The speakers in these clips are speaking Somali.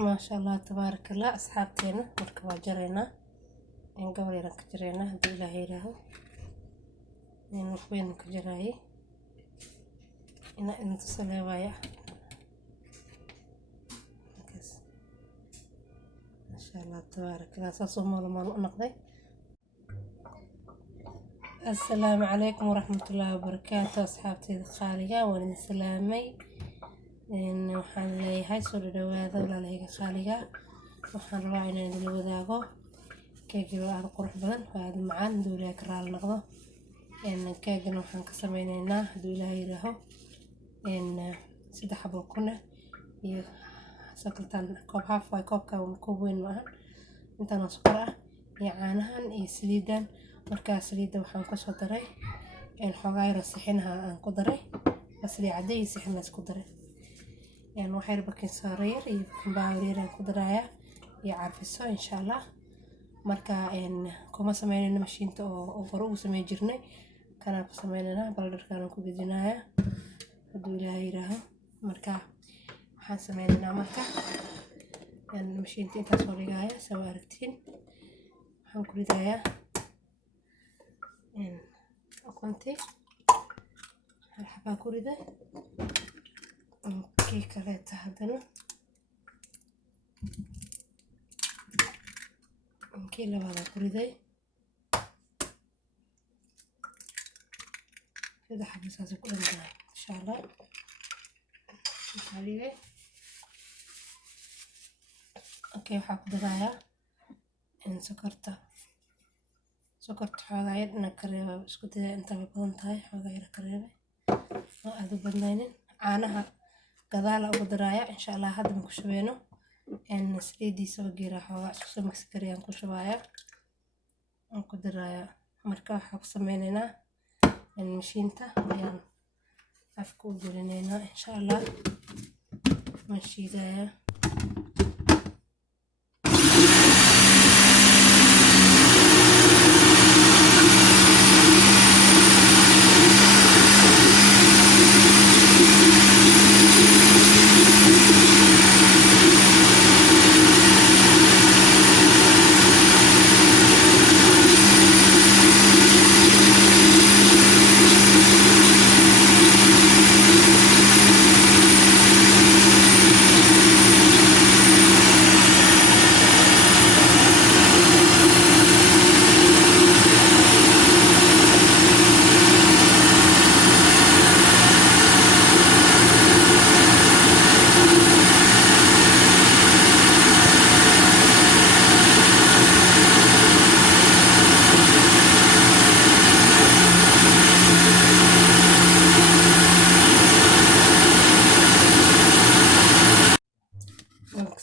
ما شاء الله تبارك الله أصحابتنا مركبة جرينا إن قبل يرنك جرينا هدي إلهي له إن وين كجراي إن أنت صلوايا ما شاء الله تبارك الله صوم ما نقضي. السلام عليكم ورحمة الله وبركاته أصحابتي خالقة وأنا سلامي إن وحن لي هاي سوري دواذا ولا لي خالقة وحن رواعنا ندلي وذاقو كيكي هذا قرح بدن وهذا معان دولي كرال نقضه إن كيكي وحن كسمينينا دولي هاي لهو إن سيدا حبو كنا سكلتان كوب هاف واي كوب كون كوب وين معان انتنا سكرة يعانهان سليدان markaa saliida waxaan ku soo daray xogaa yar sixinaha aan ku daray basli caday sixin la isku daray waxay bakin saareer iyo baawir aan ku daraya iyo carfiso insha Allah markaa kuma sameeyna mashiinta oo hore u sameey jirnay kana ku sameeynaa baldarkaan ku gidinaya haduu Ilaahay yiraaho markaa waxaan sameeynaa markaa mashiinta inta soo dhigaya soo aragtiin waxaan ku ridayaa أكونتي هالحبة كوريدة كي كليت هذنا كي لبعض كوريدة كده حبة سازي كلنا إن شاء الله عليه أوكي وحاك درايا إن سكرته سكرت حاجة غير إن كريمة بسكوت أنت ببطن تاي حاجة غير كريمة ما أذو بدنين عنها كذا أبو دراية إن شاء الله هذا مكشوفينه إن سيدي سوى جيرة حاجة سوى مكسكريان كشوايا أنكو دراية مركب حاجة سميننا إن مشينته يعني أفكو جلنا إن شاء الله ماشي داية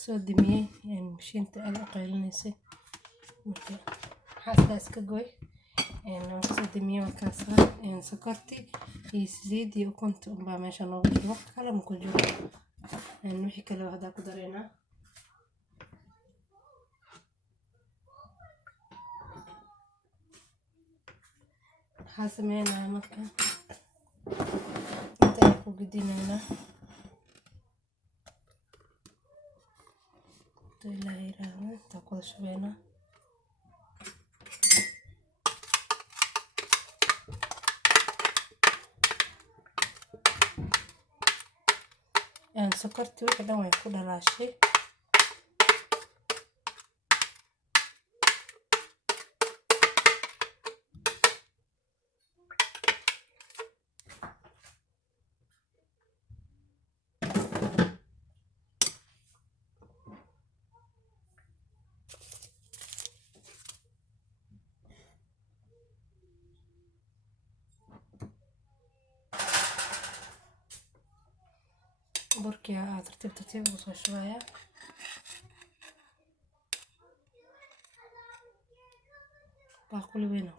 soo dimiyay mashiinta aad u qaylinaysa marka xaasda iska gooy soo dimiyay markaas sokorti iyo saliid iyo ukunta baa meesha noogu jiro wax kale ma ku jiro wixii kale waxda ku dareena waxaa sameynaa marka inta ku gidinayna إلهي رحمة تقول شبينا سكرت وحده ما يكون على شيء بركي ترتيب وصل شوية باكل وين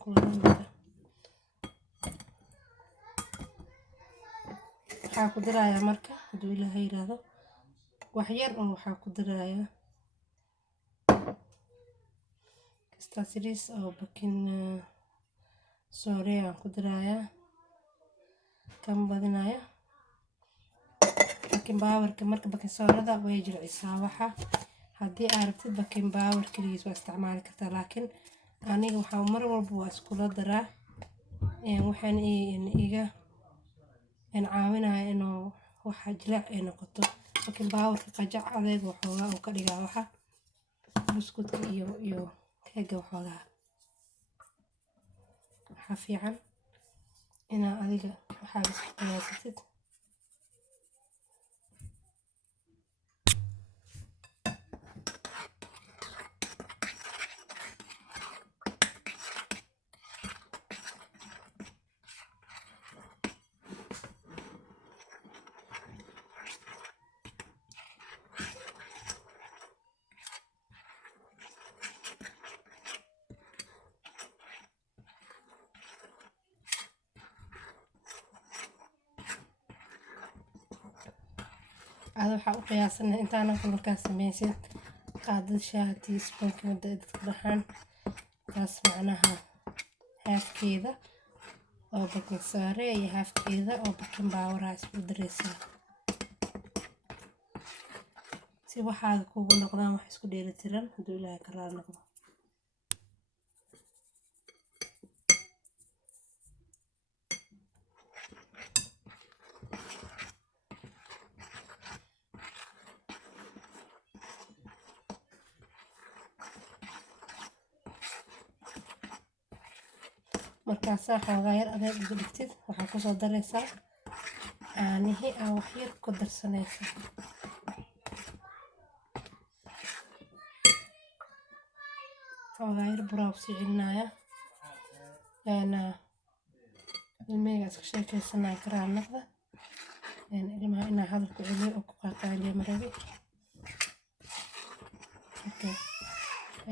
waxaa ku daraaya marka haduu Ilaahay yiraahdo wax yar oo waxaa ku daraaya kasta siris oo bakin soorey ku daraaya kan badinaya baking powerka marka baking soodada way jilcisaa waxa haddii aad rabtid baking power kaligiis waa isticmaali kartaa laakiin aniga waxaa mar walba waa iskula daraa waxaan iga caawinaya inuu waxa jilaac ay noqoto baking powerka qajac adeeg waxoogaa uu ka dhigaa waxa buskudka iyo keega waxoogaa waxaa fiican inaa adiga waxaaga isku qiyaasatid هذا waxaa u qiyaasanahay intaan markaas sameeyay qaadada shaaha teaspoon kamida dadka dhaxan taas macnaha halfkeeda oo baking soda iyo halfkeeda oo baking powder isku dareysaa si waxaad kugu noqdaan wax isku dheelitiran haduu Ilaahay ka raali noqdo markaas xoogaa yar adeeg ugu dhigtid waxaa ku soo dareysaa caanihi aan wax yar ku darsanaysa xoogaa yar buraab sii celinaya ilmeygaas ka sheekaysanaya karaa naqda ilmaha inaa hadalku celiyo oo ku qaaqaaliyo marabi okay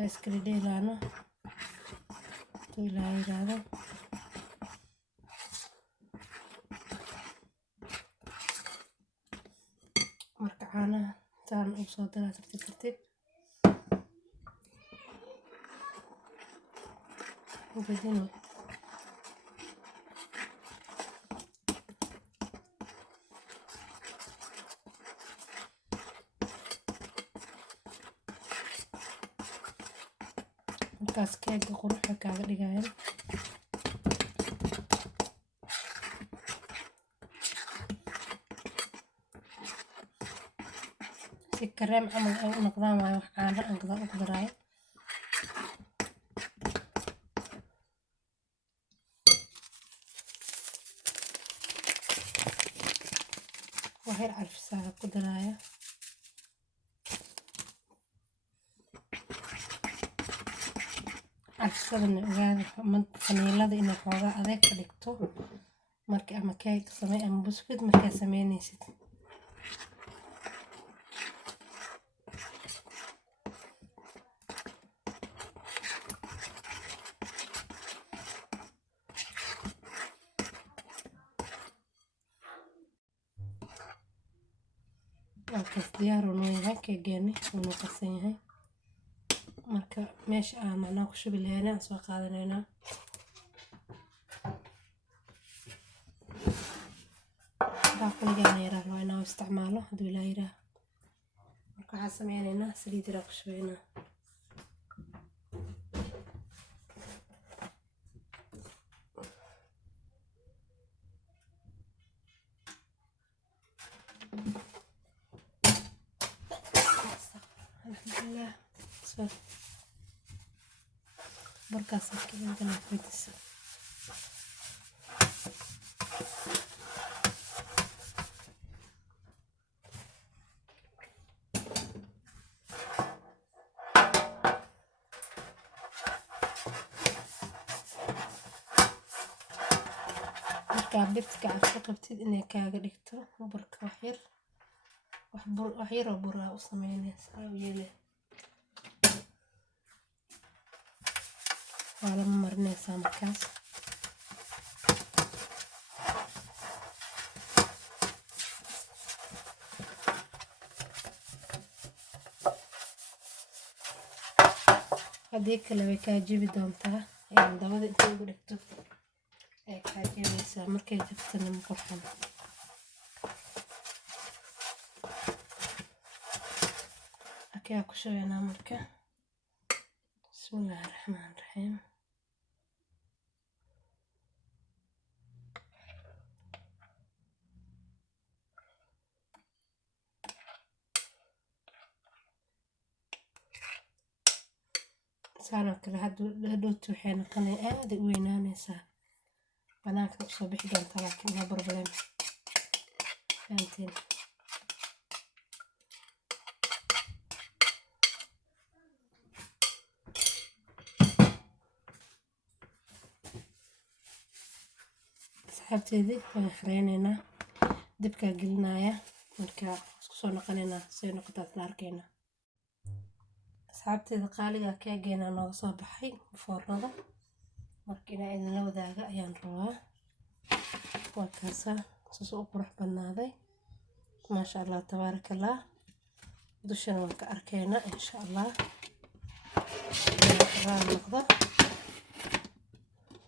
iskala dheelaano Ilaahay raado marka caanaha taan u soo daraa tartiib ugadino markaas keega quruxda kaaga dhigayaan si kareem camal ay u noqdaan waayo wax caano aan gadaal ugu daraayo waxyar carfisaa ku daraayo carfisadana ogaada faniilada inay xoogaa adeeg ka dhigto marka ama keeg samey ama buskud markaa sameynaysid markaas diyaar uu noo yahay keegeeni wuu qasan yahay marka meesha aan macnaha ku shubi lahayn aan soo qaadanaynaa baaquligaan yaraa waa inaan isticmaalo haduu Ilaahay yiraaho marka waxaan sameynaynaa saliid yar ku shubaynaa alhamdulillah بركاس كذا عندنا كويس marka bidka aad ku qabtid inay kaaga dhigto burka wax yar oo buraa u sameynaysaa oo yeelay waa lama marinaysaa markaas haddii kale way kaa jibi doontaa dabada inta ugu dhigto ay kaa jibaysaa markay jabtana ma qurxan كده كشوينا مركا. بسم الله الرحمن الرحيم. سارة كده هدوت وحين كان عادي وينانيسا بناك نقصو بحدان لكن ما بروبليم فهمتين. asxaabteedii waan xireyneynaa dibkaa gelinaya markaa isku soo noqoneynaa say noqotaas la arkeyna. asxaabteeda qaaliga keegeena nooga soo baxay foornada marka inaa idinla wadaaga ayaan rabaa. waa kaasaa saas u qurux badnaaday maasha allah tabaaraka allah. dushana waan ka arkeynaa insha allah raal noqdo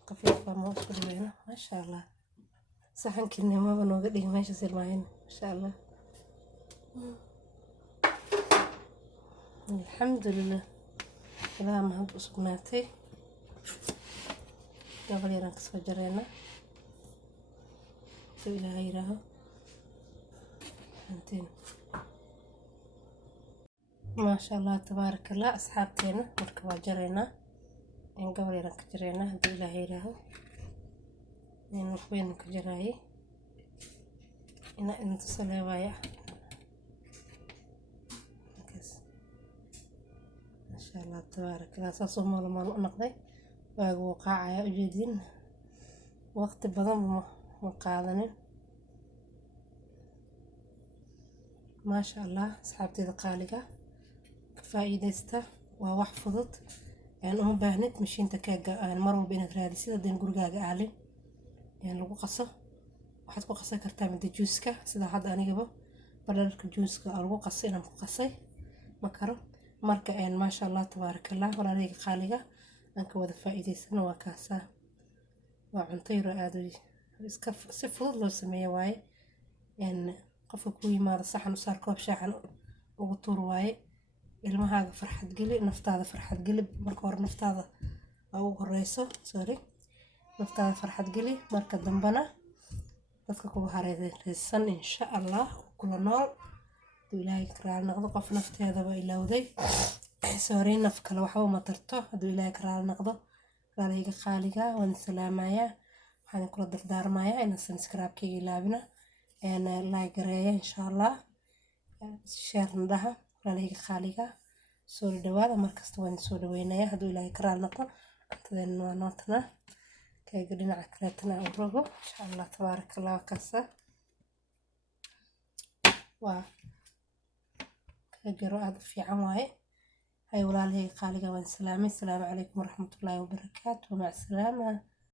qafiifa ma isku dhaweyno maasha allah. saxankii nimaba nooga dhigi meesha silmaahin masha allah. alxamdulilah ilaa mahad u sugnaatay. gabal yaraan kasoo jareyna intuu ilaaha yiraaho hantiin. maasha allah tabaaraka allah. asxaabteena marka waa jareynaa gabal yaraan ka jareynaa hadduu ilaaha yiraaho waxweyn ka jaraaye inaa idin tuso leewaaya. maasha allah tabaaraka allah. saasoo maalmaal u noqday waagu wuu qaacaya ujeedin waqti badan ma qaadanin maasha allah. asxaabteeda qaaliga ka faa'iidaysta waa wax fudud uma baahnid mashiinta keega mar walba inaad raadisid haddii gurigaaga aalin lagu qaso. waxaad ku qasan kartaa midda juuska sida hadda anigaba balalka juuska lagu qaso inaan ku qasay ma karo marka maasha allah tabaaraka allah. walaaleyga qaaliga aan ka wada faa'iidaysano waa kaasaa. waa cunto yaro aad iska si fudud loo sameeyo waaye. qofka ku yimaado saxan u saar koob shaaxan ugu tuur waaye. ilmahaaga farxad geli naftaada farxad geli marka hore naftaada ugu horeyso naftaada farxad geli marka dambana dadka kugu hareeraysan insha allah kula nool hadduu ilaahay karaal noqdo. qof nafteedaba ilowday naf kale waxba ma tarto hadduu ilaahay karaal noqdo. walaaleyga qaaliga waan salaamayaa waxaan kula dardaarmayaa inaan subscribe-kayga ilaabina like gareeya insha allah share ndaha. walaaleyga qaaliga soo dhawaada markasta waan soo dhaweynayaa hadduu ilaahay karaal noqdo. cuntadeena waa nootana keega dhinaca kaleetana u rogo insha allah tabaaraka allah. kaasa waa keegaro aad u fiican waaye. hay walaaleyga qaaliga waan salaamay. asalaamu calaykum waraxmatullaahi wabarakaatu. mac salaama.